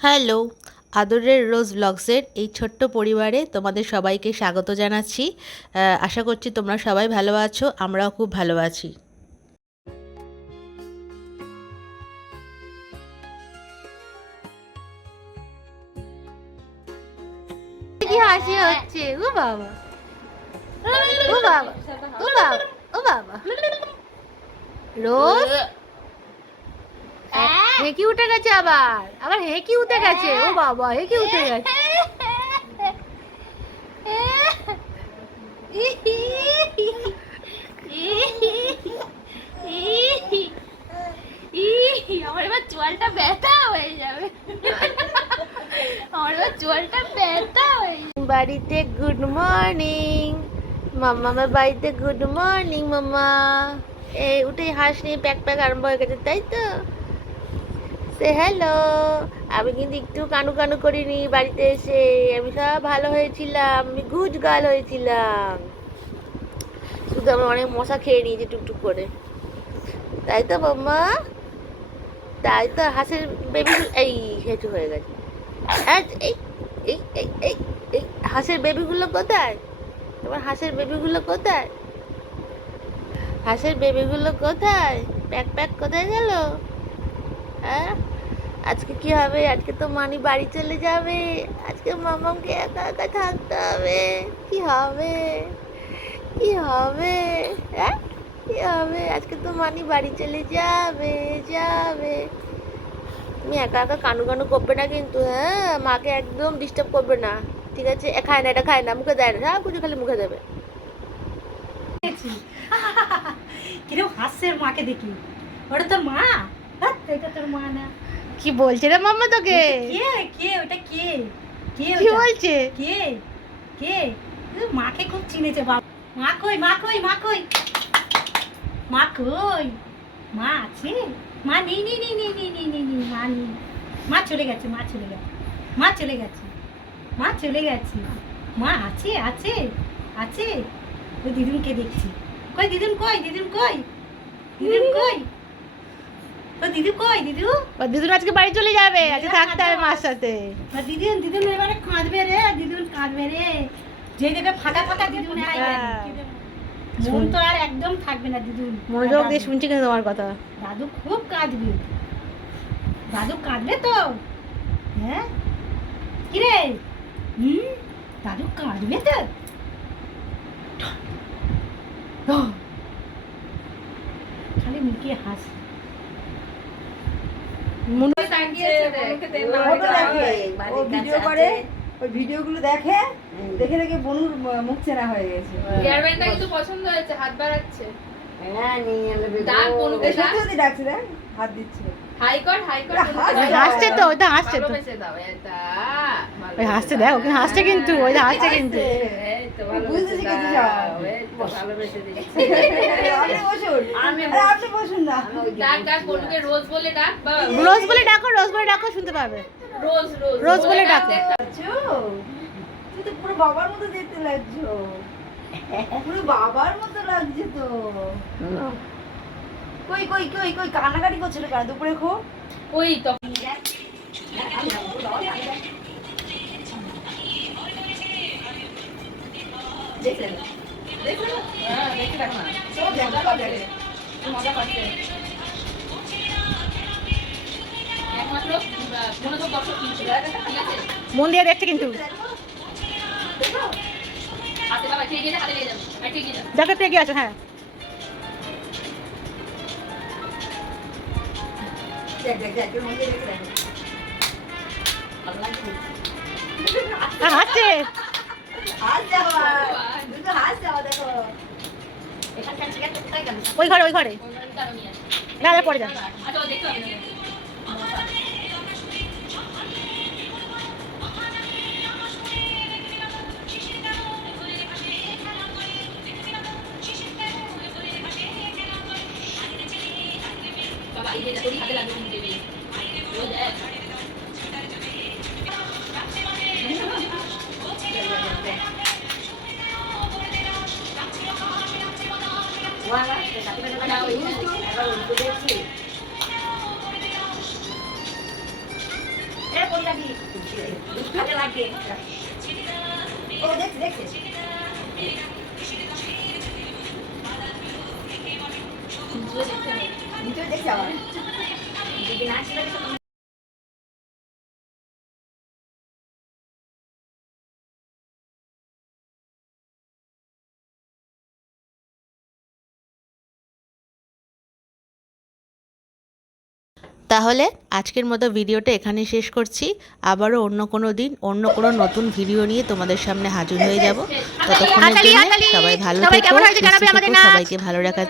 Hello, আদরের রোজ ব্লগসের এই ছোট্ট পরিবারে তোমাদের সবাইকে স্বাগত জানাচ্ছি। আশা করছি তোমরা সবাই ভালো আছো, আমরাও খুব ভালো আছি। কি হাসি হচ্ছে, ও বাবা, ও বাবা, ও বাবা, ও বাবা। রোজ হেঁকি উঠে গেছে, আবার হেঁকি উঠে গেছে, ও বাবা, হেঁকি উঠে গেছে। আমার এবার চোয়ালটা ব্যথা হয়ে যাবে। আমার এবার চোয়ালটা ব্যথা হয়ে যাবে। বাড়িতে গুড মর্নিং, মাম্মামের বাড়িতে গুড মর্নিং। মাম্মা এই উঠে হাঁস নিয়ে প্যাক প্যাক আরম্ভ হয়ে গেছে, তাই তো? সে হ্যালো। আমি কিন্তু একটু কানু কানু করিনি বাড়িতে এসে, আমি সব ভালো হয়েছিলাম, আমি গুড গার্ল হয়েছিলাম। শুধু আমার অনেক মশা খেয়ে নিয়েছে টুকটুক করে, তাই তো মাম্মা? তাই তো হাঁসের বেবি এই হেঁচু হয়ে গেছে। এই এই এই এই এই হাঁসের বেবিগুলো কোথায়? তোমার হাঁসের বেবিগুলো কোথায়? হাঁসের বেবিগুলো কোথায়? প্যাক প্যাক কোথায় গেল? হ্যাঁ, আজকে কি হবে? আজকে তো মানি বাড়ি চলে যাবে, আজকে মামাকে একা একা থাকতে হবে। কি হবে, কি হবে? হ্যাঁ, কি হবে? আজকে তো মানি বাড়ি চলে যাবে, যাবে। তুমি একা একা কানু কানু করবে না কিন্তু, হ্যাঁ? মাকে একদম ডিস্টার্ব করবে না, ঠিক আছে? খায় না, এটা খায় না, মুখে দেয় না, সব কিছু খালি মুখে দেবে। কিরম হাসছে মাকে দেখি, ওটা তোর মা? এটা তোর মা না? কি বলছে রে মাম্মা তোকে? কে কে ওটা কে? কে কি ওটা? বলছে? কে কে? মাকে খুব চিনেছে বাবা। মা কই, মা কই, মা কই, মা কই? মা আছে? মা নেই নেই নেই নেই নেই নেই নেই নেই, মা নেই। মা চলে গেছে, মা চলে গেছে, মা চলে গেছে, মা চলে গেছে। মা আছে, আছে, আছে। ওই দিদুনকে দেখছি। কই দিদুন, কই দিদুন, কই দিদুন, কই? তো দিদু কই? দিদু দিদুন আজকে বাড়ি চলে যাবে, আজকে থাকতে হবে মার সাথে। দিদুন, দিদুন এবারে কাঁদবে রে, দিদুন কাঁদবে রে। যে দেখে ফাঁকা ফাঁকা দিদুন মন তো আর একদম থাকবে না দিদুন। মনোযোগ দিয়ে শুনছি কিন্তু তোমার কথা। দাদু খুব কাঁদবে, দাদু কাঁদবে তো। হ্যাঁ কি রে? দাদু কাঁদবে তো। খালি মুখে হাস। ভিডিও করে, ওই ভিডিওগুলো দেখে দেখে দেখে বনুর মুখ চেনা হয়ে গেছে। হেয়ারব্যান্ডটা কিন্তু পছন্দ হয়েছে, হাত বাড়াচ্ছে। হ্যাঁ, নিয়ে এলে ডাক বনুকে, ডাক। সত্যি সত্যি ডাকছে, দেখ হাত দিচ্ছে। হাই কর, হাই কর। হাসছে তো, ওইটা হাসছে তো, ভালোবেসে দাও এটা। ওই হাসছে, দেখ ওকে হাসছে কিন্তু, ওইটা হাসছে কিন্তু। এই তো ভালোবেসে বুঝতে শিখেছি দাও, সব। এই তো ভালোবেসে দিচ্ছি। আপনি বসুন, আরে আপনি বসুন না। ডাক, ডাক বনুকে রোজ বলে ডাক, বা রোজ বলে ডাকো, রোজ বলে ডাকো, শুনতে পাবে। রোজ রোজ রোজ বলে ডাকো। লাগছো? তুই তো পুরো বাবার মতো দেখতে লাগছো, পুরো বাবার মতো লাগছে তো। কই কই কই কই কান্নাকাটি করছিল কেন দুপুরে? খুব ওই তখন একমাত্র মনোযোগ দর্শক কিন্তু, ঠিক আছে? মন দিয়ে দেখছে কিন্তু। হাতে বাবা ঠিক আছে, হাতে নিয়ে যাবো, আর ঠিক আছে। দেখো একটু এগিয়ে আছে, হ্যাঁ। দেখ দেখ দেখ, তোর মধ্যে দেখে দেখো। হাসছে। হাত যাওয়া, দুটো হাত যাওয়া দেখো। এখানকার চিকেনটা কোথায় গেল? ওই ঘরে, ওই ঘরে। ওই ঘরেটা আমি নিয়ে আসি। না না, পরে যা। আচ্ছা, ও দেখতে হবে না। বাবা, এই যে তোরই হাতে লাগবে কিন্তু এই। ওই দেখ। না, ওই ও দেখছে দেখছে নিচে দেখছে আবার তাহলে আজকের মতো ভিডিওটা এখানেই শেষ করছি। আবারও অন্য কোনো দিন অন্য কোনো নতুন ভিডিও নিয়ে তোমাদের সামনে হাজির হয়ে যাব। ততক্ষণের জন্য সবাই ভালো থেকো, সুস্থ থেকো, সবাইকে ভালো রাখার